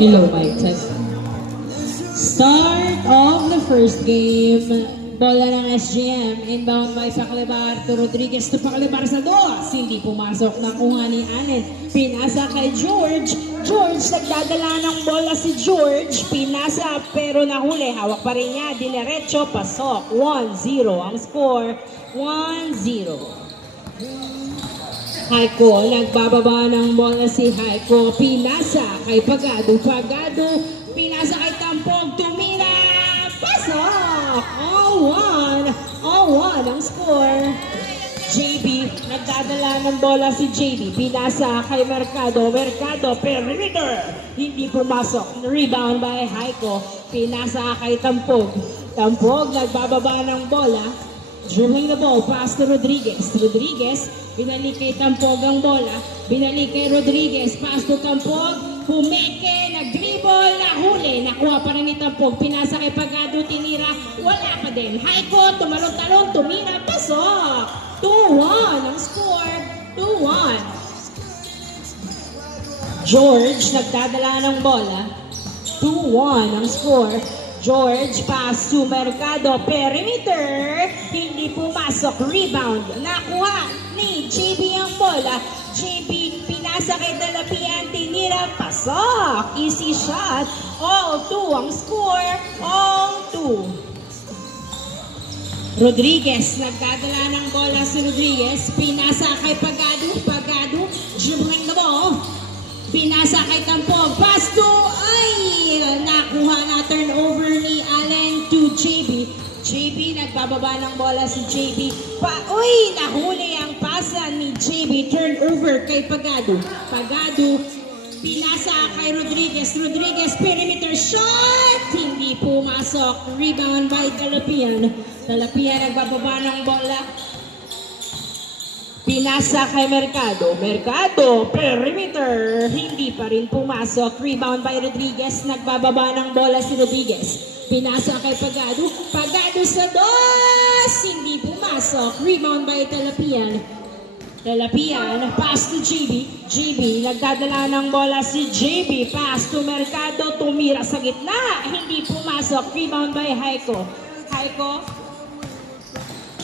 Hello, mic test. Start of the first game. Bola ng SGM. Inbound by Paclebar to Rodriguez to Paclebar sa dos. Hindi pumasok. Nakuha ni Allen. Pinasa kay George. George, nagdadala ng bola si George. Pinasa pero nahuli. Hawak pa rin niya. Dinerecho, pasok. 1-0 ang score. 1-0. Haiko, nagbababa ng bola si Haiko. Pinasa kay Pagado. Pagado, pinasa kay Tampog. Tumira, pasok! 0-1. 0-1 ang score. JB, nagdadala ng bola si JB. Pinasa kay Mercado. Mercado, perimeter. Hindi pumasok. Rebound by Haiko. Pinasa kay Tampog. Tampog, nagbababa ng bola. Dribbling the ball, pass to Rodriguez. Rodriguez, binalik kay Tampog ang bola. Binalik kay Rodriguez, pass to Tampog. Pumeke, nag-dribble, nahuli. Nakuha pa rin ni Tampog. Pinasa kay Pagado, tinira. Wala pa din. Haiko, tumalong-talong, tumira, pasok. 2-1 ang score. 2-1. George, nagdadala ng bola. 2-1 ang score. George, pass to Mercado, perimeter, hindi pumasok, rebound, nakuha ni JB ang bola, JB, pinasa kay Dalapian, tinira, pasok, easy shot, all 2 ang score, all 2. Rodriguez, nagdadala ng bola si Rodriguez, pinasa kay Pagado, Pagado, dribbling the ball, pinasa kay Tampog, pass to, nakuha na turnover ni Allen to JB. JB, nagbababa ng bola si JB. Nahuli ang pasa ni JB. Turnover kay Pagado. Pagado, pinasa kay Rodriguez. Rodriguez, perimeter shot! Hindi pumasok. Rebound by Dalapian. Dalapian, nagbababa ng bola. Pinasa kay Mercado. Mercado, perimeter. Hindi pa rin pumasok. Rebound by Rodriguez. Nagbababa ng bola si Rodriguez. Pinasa kay Pagado. Pagado sa dos. Hindi pumasok. Rebound by Dalapian. Dalapian, pass to JB. JB, nagdadala ng bola si JB. Pass to Mercado. Tumira sa gitna. Hindi pumasok. Rebound by Haiko. Haiko,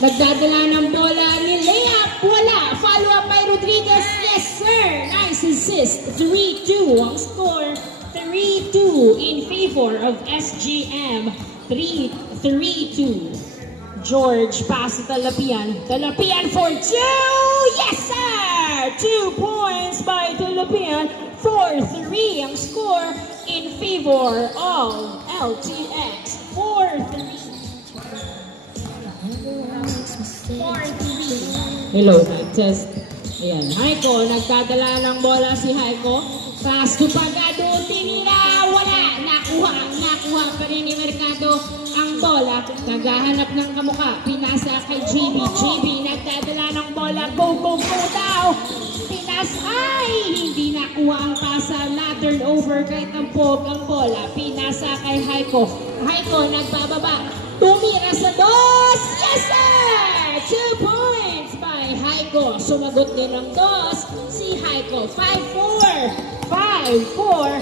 nagdadala ng bola ni layup. Wala. Follow up by Rodriguez. Yes, sir. Nice assist. 3-2 ang score. 3-2 in favor of SGM. 3-2. George, pass to Dalapian. Dalapian for 2. Yes, sir. 2 points by Dalapian. 4-3 ang score in favor of LTX. 4-3. Hello, mic test. Ayan, Haiko, nagdadala ng bola si Haiko. Pass to Pagado, tinira, wala. Nakuha pa rin ni Mercado ang bola. Naghahanap ng kamukha. Pinasa kay JB. JB, nagdadala ng bola. Go daw. Hindi nakuha ang pasa. Na-turnover kay Tampog ang bola. Pinasa kay Haiko. Haiko, nagbababa. Tumira sa dos. Yes, sir! 2 points by Haiko. Sumagot din ng dos si Haiko. 5-4. 5-4.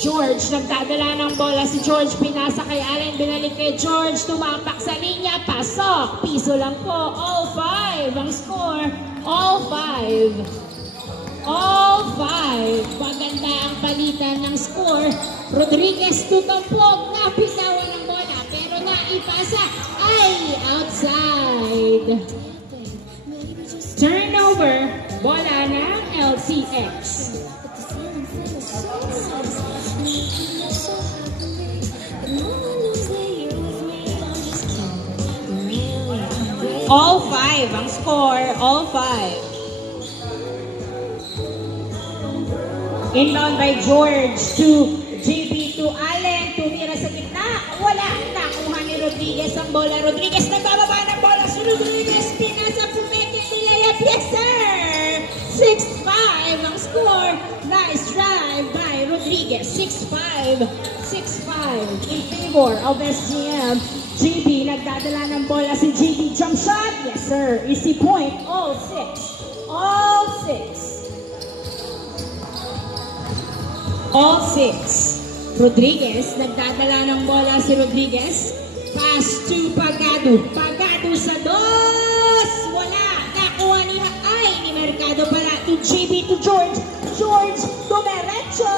George, nagdadala ng bola si George. Pinasa kay Allen. Binalik kay George. Tumapak sa linya. Pasok. Piso lang po. All 5 ang score. All 5. All 5. Maganda ang palitan ng score. Rodriguez to Tampog. Napitawan ng bola. Pero naipasa ay outside. Turnover. Bola ng LCX. All 5 ang score. All 5. Inbound by George to JB to Allen. Tumira sa gitna. Wala. Nakuha ni Rodriguez ang bola. Rodriguez nagbababa ng bola. Si Rodriguez pinasa Pumeke nilayap. Yes, sir! 6-5 ang score. Nice drive by Rodriguez. 6-5. 6-5 in favor of SGM. JB, nagdadala ng bola si JB. Jump shot. Yes, sir. Easy point. All 6. All 6. All six. Rodriguez, nagdadala ng bola si Rodriguez. Pass to Pagado. Pagado sa dos. Wala. Nakuha ni Mercado pala. To JB, to George. George, dumiretso.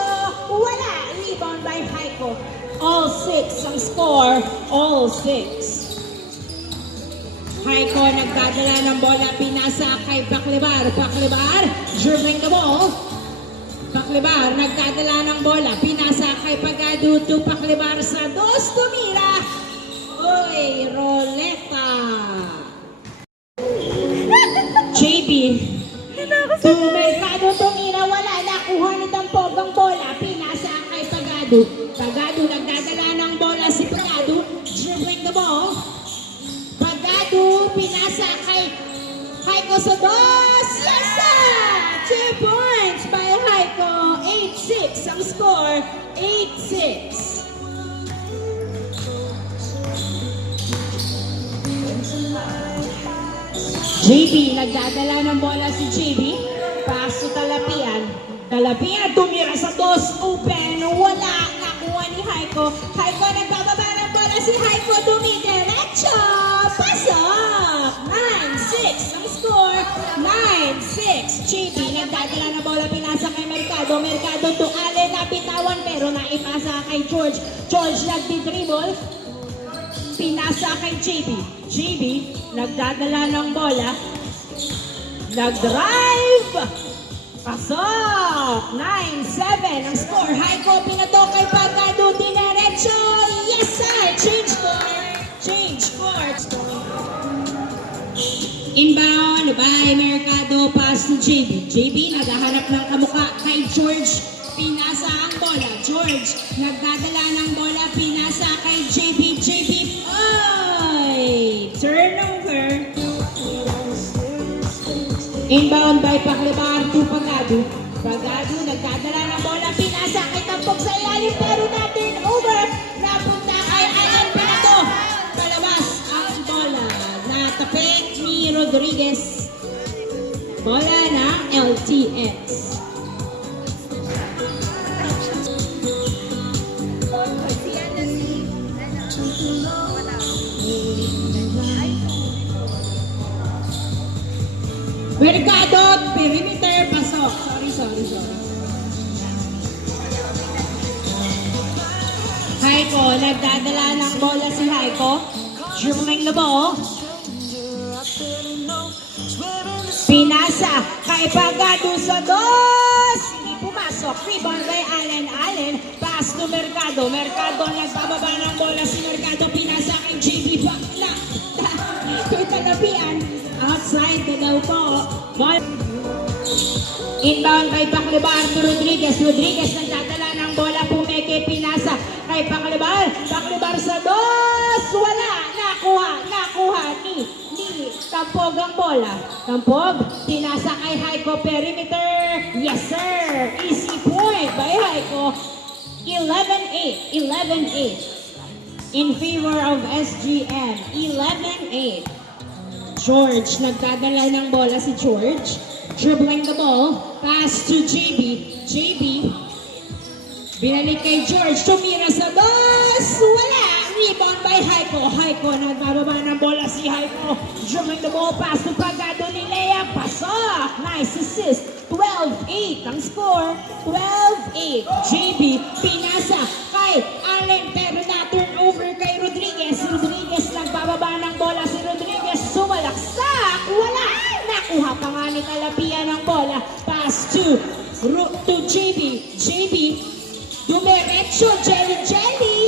Wala. Rebound by Haiko. All six ang score. All six. Haiko nagdadala ng bola. Pinasa kay Paclebar. Paclebar, dribbling the ball. Paclebar, nagdadala ng bola. Pinasa kay Pagado to Paclebar sa dos. Tumira. Oy, Roleta. JB. To Mercado, tumira. Wala. Nakuha ni Tampog ang bola. Pinasa kay Pagado. Pagado, nagdadala ng bola si Pagado. Dribbling the ball. Pagado, pinasa kay Haiko sa dos. Yes, sir! 2 points by Haiko. 8-6 ang score. 8-6. JB, nagdadala ng bola si JB. Pass to Talapian. Talapian, tumira sa dos. Open. Wala. Nakuha ni Haiko. Haiko, nagbababa ng bola si Haiko. Dumidiretso. Pasok. 9-6 ang score. 9-6. JB, nagdadala ng bola. Pinasa kay Mercado. Mercado to Allen. Napitawan pero naipasa kay George. George nagdi-dribble. Pinasa kay JB. JB, nagdadala ng bola. Nag-drive. Pasok. 9-7 ang score. Haiko, pinato kay Pagado. Dinerecho. Yes, sir. Change score. Change score. Inbound by Mercado. Pass to JB. JB, naghahanap ng kamuka kay George. Pinasa ang bola. George, nagdadala ng bola. Pinasa kay JB. JB, ay! Turnover. Inbound by Paclebar to Pagado. Pagado, nagdadala ng bola. Pinasa kay Tampog sa ilalim pero na-turnover. Napunta kay Alan Pinato. Palabas ang bola. Natapik ni Rodriguez. Bola na LTX. Mercado, perimeter, pasok. Sorry. Haiko, nagdadala ng bola si Haiko. Dribbling the ball. Pinasa kay Pagado sa dos. Hindi pumasok. Rebound by Allen. Allen, pass to Mercado. Mercado, nagbababa ng bola si Mercado. Pinasa kay JB. Bakla. Talapian. Outside na daw po. Ball. Inbound kay Paclebar to Rodriguez. Rodriguez nagdadala ng bola. Pumeke, pinasa kay Paclebar. Paclebar sa dos. Wala. Nakuha ni Tampog ang bola. Tampog, pinasa kay Haiko. Perimeter. Yes, sir. Easy point by Haiko. 11-8. 11-8. In favor of SGM. 11-8. George, nagdadala ng bola si George. Dribbling the ball. Pass to JB. JB, binalik kay George. Tumira sa dos. Wala. Rebound by Haiko. Haiko, nagbababa ng bola si Haiko. Dribbling the ball. Pass to Pagado ni Lea. Pasok. Nice assist. 12-8 ang score. 12-8. JB, pinasa kay Allen pero na-turnover kay Rodriguez. Rodriguez, nagbababa ng bola si Rodriguez. Sumalaksak. Wala. Nakuha pa nga ni Talapian ng bola. Pass to JB. JB, dumiretso. Jelly.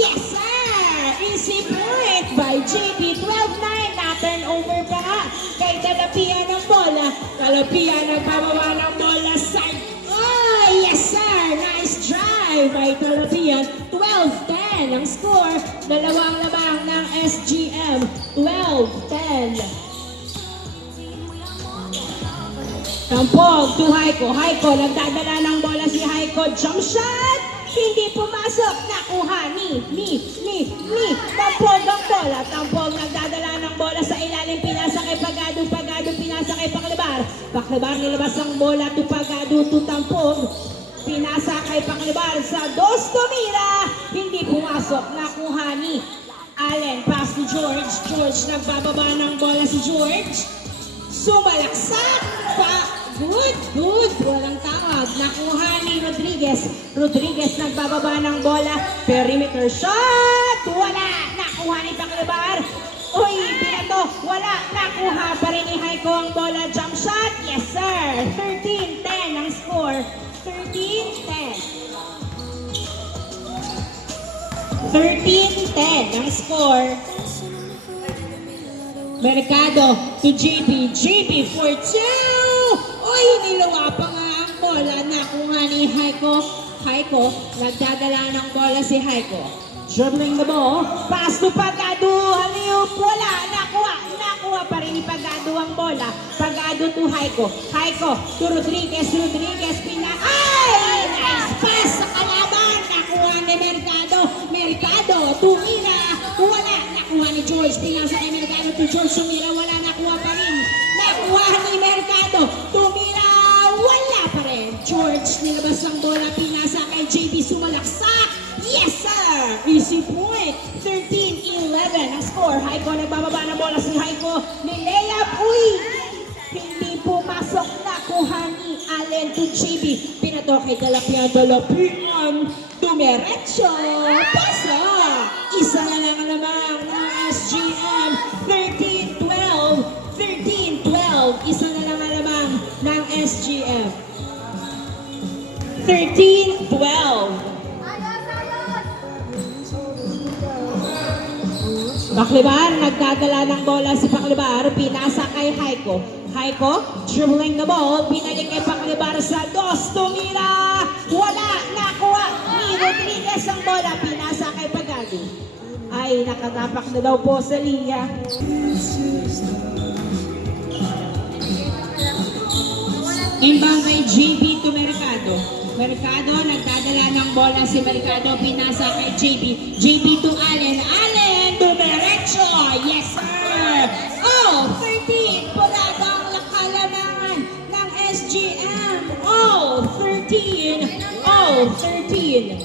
Yes, sir. Easy point by JB. 12-9. Na-turn over pa nga kay Talapian ng bola. Talapian nagbababa ng bola. Side. Oh, yes, sir. Nice drive by Talapian. 12-10 ang score. Dalawang labang ng SGM. 12-10. Tampog to Haiko. Haiko, nagdadala ng bola si Haiko. Jump shot! Hindi pumasok. Nakuha ni Tampog ang bola. Tampog, nagdadala ng bola sa ilalim. Pinasa kay Pagado. Pagado, pinasa kay Paclebar. Paclebar, nilabas ang bola to Pagado to Tampog. pinasa kay Paklibar sa dos, tumira, hindi pumasok, nakuha ni Allen, pass to George. George, nagbababa ng bola si George. Sumalaksak pa. Good. Walang tawag. Nakuha ni Rodriguez. Rodriguez, nagbababa ng bola. Perimeter shot. Wala. Nakuha ni Paklibar. Uy, pinato. Wala. Nakuha pa rin ni Haiko ang bola. Jump shot. Yes, sir. 13-10 ang score. 13-10. 13-10 ang score. Mercado to JB. JB for two. Uy, nilawa pa nga ang bola. Nakuha ni Haiko. Haiko, nagdadala ng bola si Haiko. Dribbling the ball. Pass to Pagado. Haliup. Wala. Nakuha pa rin ni Pagado ang bola. Pagado to Haiko. Haiko to Rodriguez. Rodriguez ay! Nice pass sa kalaban. Nakuha ni Mercado. Mercado, tumira. Wala. Nakuha ni George. Pinasa kay Mercado to George. Tumira. Wala. Nakuha pa rin. Nakuha ni Mercado. Tumira. Wala pa rin. George, nilabas ang bola. Pinasa kay JB. Sumalaksak. Yes, sir! Easy point. 13-11 ang score. Haiko, nagbababa na bola si Haiko. Nilayap. Uy! Hindi pumasok. Nakuha ni Allen to JB. Pinato kay Dalapian. Dumiretso. Pasa. Isa na lang lamang ng SGM. 13-12. 13-12. Isa na lang lamang ng SGM. 13-12. Paklibar, nagdadala ng bola si Paklibar. Pinasa kay Haiko. Haiko, dribbling the ball. Pinalik kay Paklibar sa dos. Tumira. Wala. Nakuha ni Rodriguez ang bola. Pinasa kay Pagado. Ay, nakatapak na daw po sa linya. Imbang kay JB to Mercado. Mercado, nagdadala ng bola si Mercado. Pinasa kay JB. JB to Allen. Allen, dumiretso. Yes, sir. Oh, 13. Purado ang lakalamangan ng SGM. Oh, 13. Oh, 13.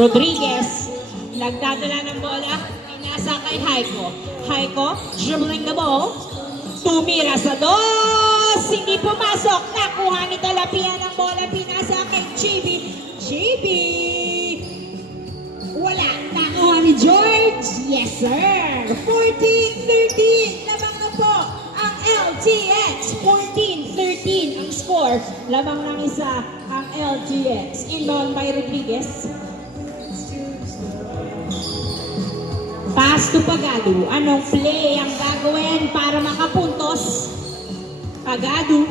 Rodriguez, nagdadala ng bola. Pinasa kay Haiko. Haiko, dribbling the ball. Tumira sa dos. Hindi pumasok. Nakuha ni Dalapian ang bola. Pinasa kay JB. JB. Wala. Nakuha ni George. Yes, sir. 14-13. Lamang na po ang LTX. 14-13 ang score. Lamang ng isa ang LTX. Inbound by Rodriguez. Pass to Pagado. Anong play ang gagawin para makapuntos? Pagado,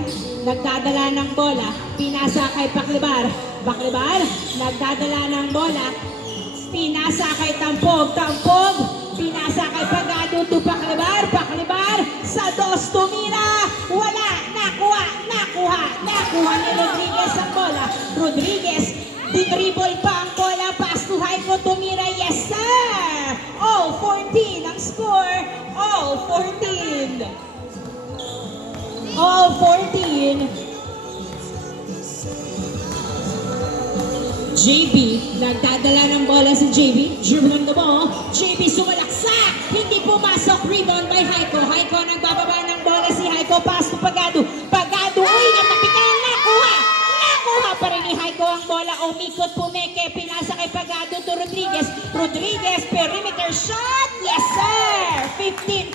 nagdadala ng bola. Pinasa kay Paklibar. Paklibar, nagdadala ng bola. Pinasa kay Tampog. Tampog, pinasa kay Pagado to Paklibar. Paklibar, sa dos tumira. Wala, nakuha ni Rodriguez ang bola. Rodriguez, dinribble pa ang bola. Pass to Haiko, tumira. Yes, sir! All 14 ang score. All 14. All 14. JB, nagdadala ng bola si JB. Dribbling the ball. JB sumalaksak. Hindi pumasok. Rebound by Haiko. Haiko, nagbababa ng bola si Haiko. Pass to Pagado. Pagado, uy, natapitan. Nakuha pa rin ni Haiko ang bola. Umikot, pumeke. Pinasa kay Pagado to Rodriguez. Rodriguez, perimeter shot. Yes, sir!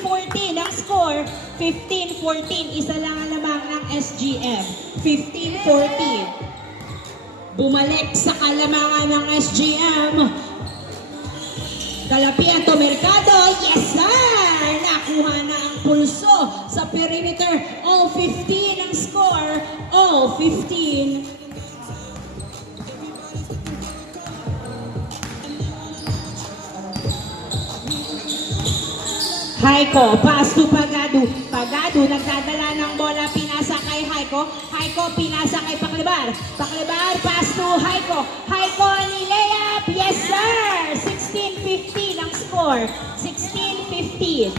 15-14 ang score. 15-14. Isa lang ang lamang ng SGM. 15-14. Bumalik sa kalamangan ng SGM. Dalapian to Mercado. Yes, sir! Nakuha na ang pulso sa perimeter. All 15 ang score. All 15. Haiko, pass to Pagado. Pagado, nagdadala ng bola. Pinasa kay Haiko. Haiko, pinasa kay Paklibar. Paklibar, pass to Haiko. Haiko, nilayap. Yes, sir! 16-15 ang score. 16-15.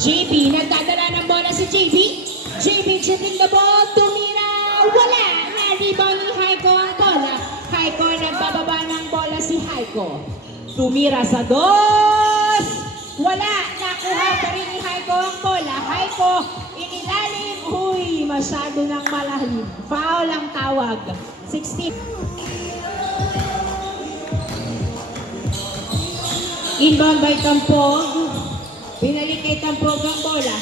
JB, nagdadala ng bola si JB. JB, dribbling the ball. Tumira. Wala. Na-rebound ni Haiko ang bola. Haiko. Tumira sa dos. Wala. Nakuha pa rin ni Haiko ang bola. Haiko, inilalim. Uy, masyado nang malalim. Foul ang tawag. 16. Inbound by Tampog. Binalik kay Tampog ang bola.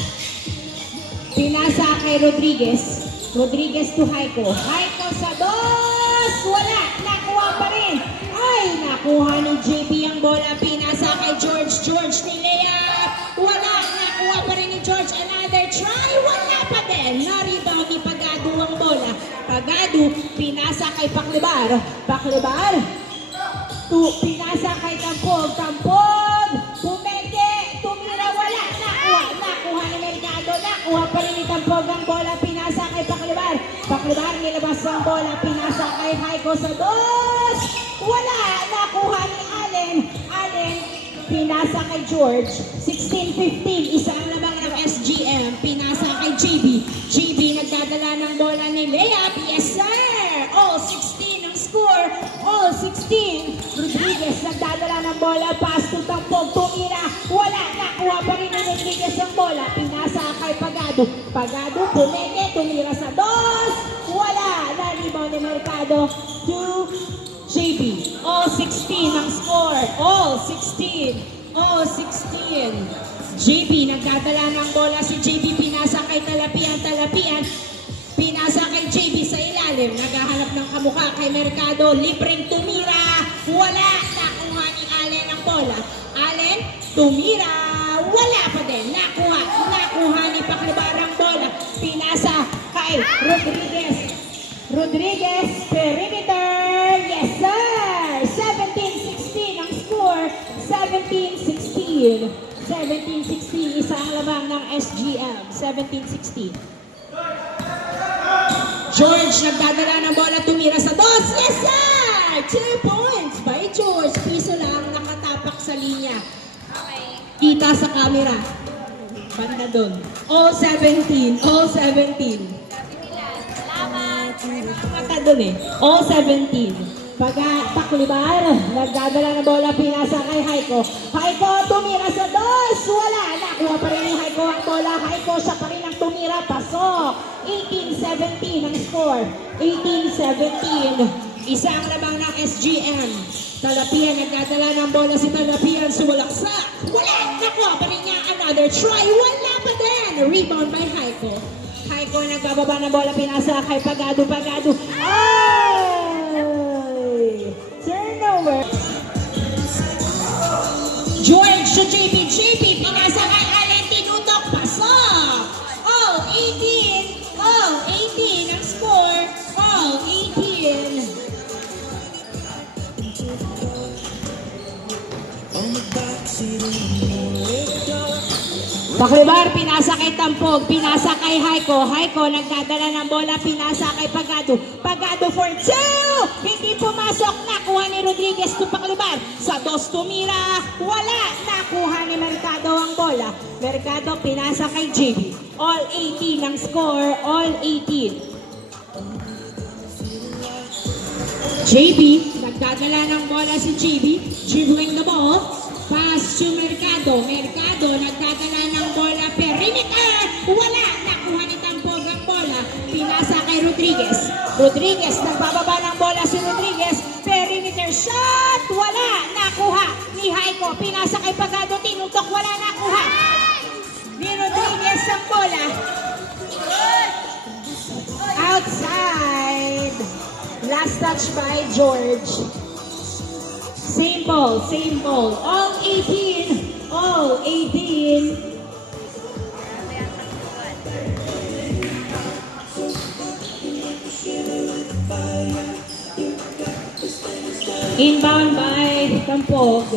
Pinasa kay Rodriguez. Rodriguez to Haiko. Haiko sa dos. Wala. Nakuha pa rin. Ay, nakuha ni JP ang bola. Pinasa kay George. George ni Lea. Wala. Nakuha pa rin ni George. Another try. Wala pa din. Na-rebound ni Pagado ang bola. Pagado. Pinasa kay Paclibar. Paclibar. Pinasa kay Tampog. Tampog. Pumeke. Tumira. Wala. Nakuha. Nakuha ni Mercado. Nakuha pa rin ni Tampog ang bola. Pinasa kay Paclibar. Paclibar nilabas ang bola. Pinasa kay Haiko sa dos. Wala. Nakuha ni Allen. Allen. Pinasa kay George. 16-15. Isang labang ng SGM. Pinasa kay JB. JB nagdadala ng bola ni Lea. Yes sir. All 16 ang score. All 16. Rodriguez nagdadala ng bola. Pass to Tampog. Tumira. Wala. Nakuha pa rin ni Rodriguez ang bola. Pinasa kay Pagado. Pagado. Pumeke. Tumira sa dos. Wala. Na-rebound ni Mercado. To JB. All 16 ang score. All 16. All 16. JB nagdadala ng bola. Si JB pinasa kay Talapian. Talapian. Pinasa kay JB sa ilalim. Naghahanap ng kamukha kay Mercado. Libreng tumira. Wala. Nakuha ni Allen ang bola. Allen. Tumira. Wala pa din. Nakuha. Nakuha ni Paclibar ang bola. Pinasa kay Rodriguez. Rodriguez. Perimeter. Yes sir. 17-16 ang score. 17-16. 17-16. Isang labang ng SGM. 17-16. George nagdadala ng bola, tumira sa dos. Yes sir! 2 points by George. Piso lang nakatapak sa linya. Kita sa camera. Banda doon. All 17. All 17. Mata doon eh. All 17. Paclibar, nagdadala ng bola, pinasa kay Haiko. Haiko, tumira sa dos. Wala. Nakuha pa rin ni Haiko ang bola. Haiko, siya pa rin ang tumira. Pasok. 18-17 ang score. 18-17. Isang labang ng SGM. Talapian, nagdadala ng bola si Talapian. Suwalaksak. Wala. Nakuha pa rin niya another try. Wala pa din. Rebound by Haiko. Haiko, nagbababa ng bola. Pinasa kay Pagado. Pagado. Ay! Turnover. George to JP. JP, pinasa kay Allen. Tinutok. Pasok. All 18. All 18 ang score. All 18. Paclibar, pinasa kay Tampog, pinasa kay Haiko. Haiko, nagdadala ng bola, pinasa kay Pagado. Pagado for 2! Hindi pumasok, nakuha ni Rodriguez to Paclibar. Sa dos tumira, wala. Nakuha ni Mercado ang bola. Mercado, pinasa kay JB. All 18 ang score, all 18. JB, nagdadala ng bola si JB. Dribbling the ball. Pass to Mercado. Mercado, nagdadala ng bola. Perimeter! Wala! Nakuha ni Tampog ang bola. Pinasa kay Rodriguez. Rodriguez, nagbababa ng bola si Rodriguez. Perimeter shot! Wala! Nakuha ni Haiko. Pinasa kay Pagado. Tinutok. Wala nakuha ni Rodriguez ang bola. Outside. Last touch by George. Same ball, same ball. All 18. All 18. Inbound by Tampog.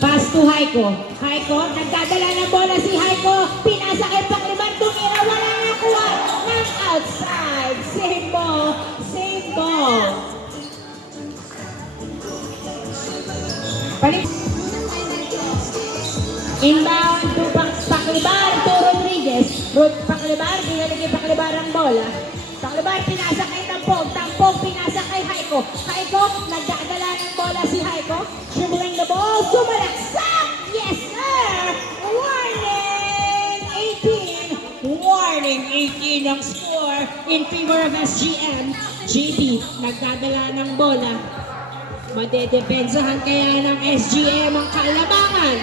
Pass to Haiko. Haiko, nagdadala ng bola si Haiko. Pinasa kay Paclibar. Tumira, wala nakuha ng outside. Same ball, same ball. Inbound to Paclibar to Rodriguez. Paclibar, binalik kay Paclibar ang bola. Paclibar, pinasa kay Tampog. Tampog, pinasa kay Haiko. Haiko, nagdadala 18 ang score in favor of SGM. JB nagdadala ng bola. Madedepensahan kaya ng SGM ang kalabangan.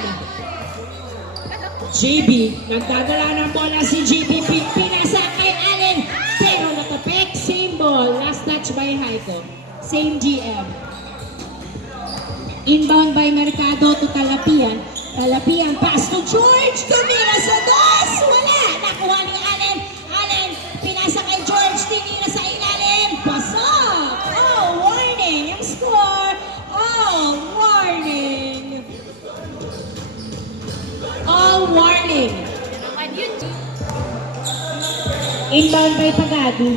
JB nagdadala ng bola si JB. Pinasa kay Allen. Pero natapik. Same ball. Last touch by Haiko. Same GM. Inbound by Mercado to Talapian. Talapian pass to George. Tumira sa dos. Wala. Nakuha ni Allen. Allen pinasa kay George. Tinira sa ilalim. Pasok. Oh, warning. Yung score. Oh, warning. Oh, warning. Inbound by Pagado.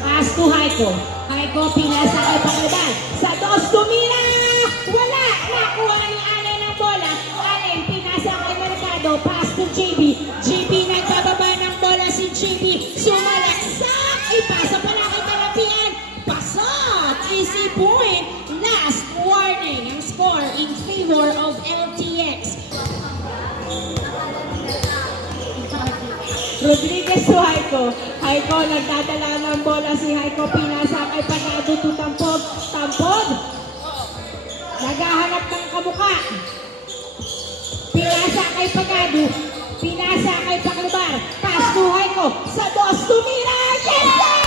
Pass to Haiko. Haiko pinasa kay Paglaban. Sa dos tumira! Wala! Nakuha ni Allen ang bola. Allen pinasa kay Mercado. Pass to JB. JB nagbababa ng bola si JB. Sumalaksak! Ipasa pala kay Talapian. Pasok! Easy point. Last warning. Ang score in favor of LTX. Rodriguez to Haiko. Haiko nagdadala ng bola si Haiko. Pinasa kay Pagado to Tampog. Tampog. Naghahanap ng kamuka. Pinasa kay Pagado. Pinasa kay Paglubar. Pass to Haiko. Sa dos tumira. Yes!